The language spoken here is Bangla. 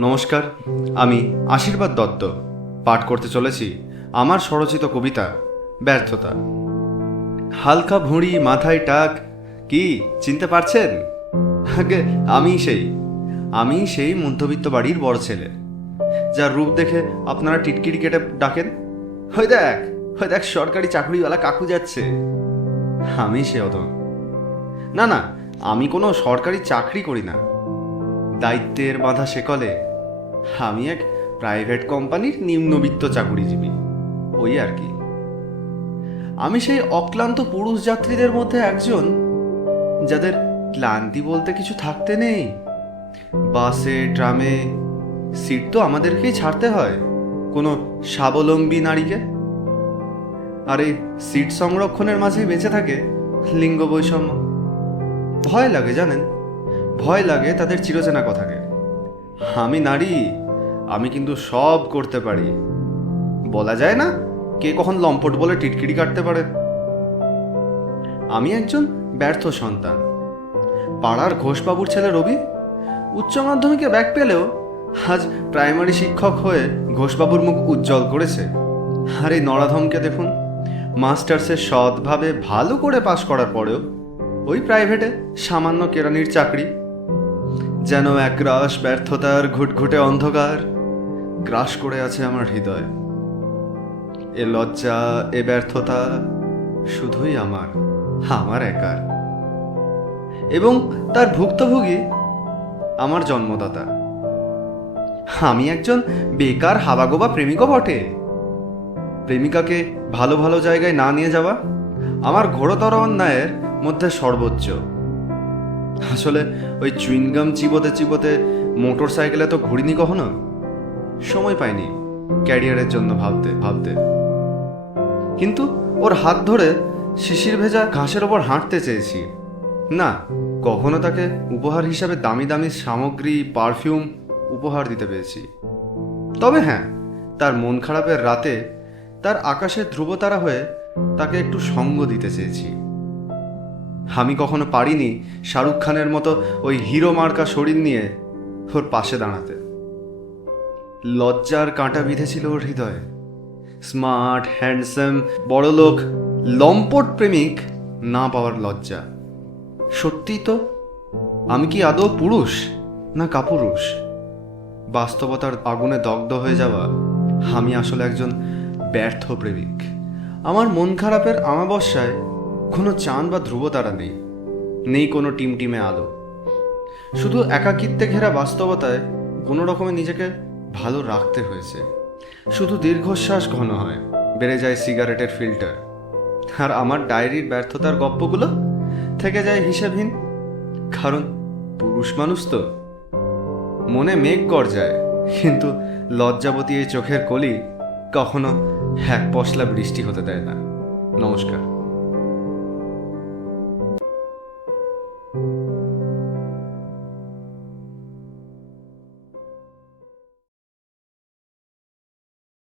নমস্কার, আমি আশীর্বাদ দত্ত। পাঠ করতে চলেছি আমার স্বরচিত কবিতা, ব্যর্থতা। হালকা ভুঁড়ি, মাথায় টাক, কি, চিনতে পারছেন? আগে, আমি সেই আমি সেই মধ্যবিত্ত বাড়ির বড় ছেলে, যার রূপ দেখে আপনারা টিটকিরি কেটে ডাকেন। হই দেখ হই দেখ, সরকারি চাকরিওয়ালা কাকু যাচ্ছে। আমি সে অদন না না, আমি কোনো সরকারি চাকরি করি না। দায়িত্বের বাঁধা সেকলে আমি এক প্রাইভেট কোম্পানির নিম্নবিত্ত চাকুরিজীবী। ওই আর কি। আমি সেই অক্লান্ত পুরুষ যাত্রীদের মধ্যে একজন, যাদের ক্লান্তি বলতে কিছু থাকতে নেই। বাসে, ট্রামে, সিট তো আমাদেরকেই ছাড়তে হয়, কোনো স্বাবলম্বী নারীকে। আর এই সিট সংরক্ষণের মাঝেই বেঁচে থাকে লিঙ্গ বৈষম্য। ভয় লাগে, জানেন? ভয় লাগে তাদের চিরচেনা কথাকে। আমি নারী, আমি কিন্তু সব করতে পারি। বলা যায় না কে কখন লম্পট বলে টিটকিরি কাটতে পারে। আমি একজন ব্যর্থ সন্তান। পাড়ার ঘোষবাবুর ছেলে রবি, উচ্চ মাধ্যমিকে ব্যাক পেলেও আজ প্রাইমারি শিক্ষক হয়ে ঘোষবাবুর মুখ উজ্জ্বল করেছে। আর এই নরাধমকে দেখুন, মাস্টার্সে সৎভাবে ভালো করে পাশ করার পরেও ওই প্রাইভেটে সামান্য কেরানির চাকরি যেন এক একরাশ ব্যর্থতার ঘুটঘুটে অন্ধকার। গ্রাস করে আছে আমার হৃদয়। এ লজ্জা, এ ব্যর্থতা শুধুই আমার আমার একার। এবং তার ভুক্তভোগী আমার জন্মদাতা। আমি একজন বেকার হাবাগোবা প্রেমিকও বটে। প্রেমিকাকে ভালো ভালো জায়গায় না নিয়ে যাওয়া আমার ঘোরতর অন্যায়ের মধ্যে সর্বোচ্চ। আসলে ওই চুইনগাম চিবোতে চিবোতে মোটর সাইকেলে তো ঘুরিনি কখনো? সময় পাইনি ক্যারিয়ারের জন্য ভাবতে ভাবতে। কিন্তু ওর হাত ধরে শিশির ভেজা ঘাসের ওপর হাঁটতে চেয়েছি। না, কখনো তাকে উপহার হিসাবে দামি দামি সামগ্রী, পারফিউম উপহার দিতে পেরেছি। তবে হ্যাঁ তার মন খারাপের রাতে তার আকাশে ধ্রুবতারা হয়ে তাকে একটু সঙ্গ দিতে চেয়েছি। আমি কখনো পারিনি শাহরুখ খানের মতো ওই হিরো মার্কা শরীর নিয়ে ওর পাশে দাঁড়াতে। লজ্জার কাঁটা বিঁধেছিল ওর হৃদয়ে। স্মার্ট, হ্যান্ডসাম, বড়লোক, লম্পট প্রেমিক না পাওয়ার লজ্জা। সত্যি তো? আমি কি আদৌ পুরুষ না কাপুরুষ? বাস্তবতার আগুনে দগ্ধ হয়ে যাওয়া আমি আসলে একজন ব্যর্থ প্রেমিক। আমার মন খারাপের আমাবস্যায় কোনো চাঁদ বা ধ্রুবতারা নেই। নেই কোনো টিমটিমে আলো। শুধু একাকিত্বে ঘেরা বাস্তবতায় কোনো রকমে নিজেকে ভালো রাখতে হয়েছে। শুধু দীর্ঘশ্বাস ঘন হয়, বেড়ে যায় সিগারেটের ফিল্টার। আর আমার ডায়েরির ব্যর্থতার গপ্পগুলো থেকে যায় হিসেবহীন। কারণ পুরুষ মানুষ তো। মনে মেঘ গর্জায়, কিন্তু লজ্জাবতী এই চোখের কলি কখনো এক পশলা বৃষ্টি হতে দেয় না। নমস্কার।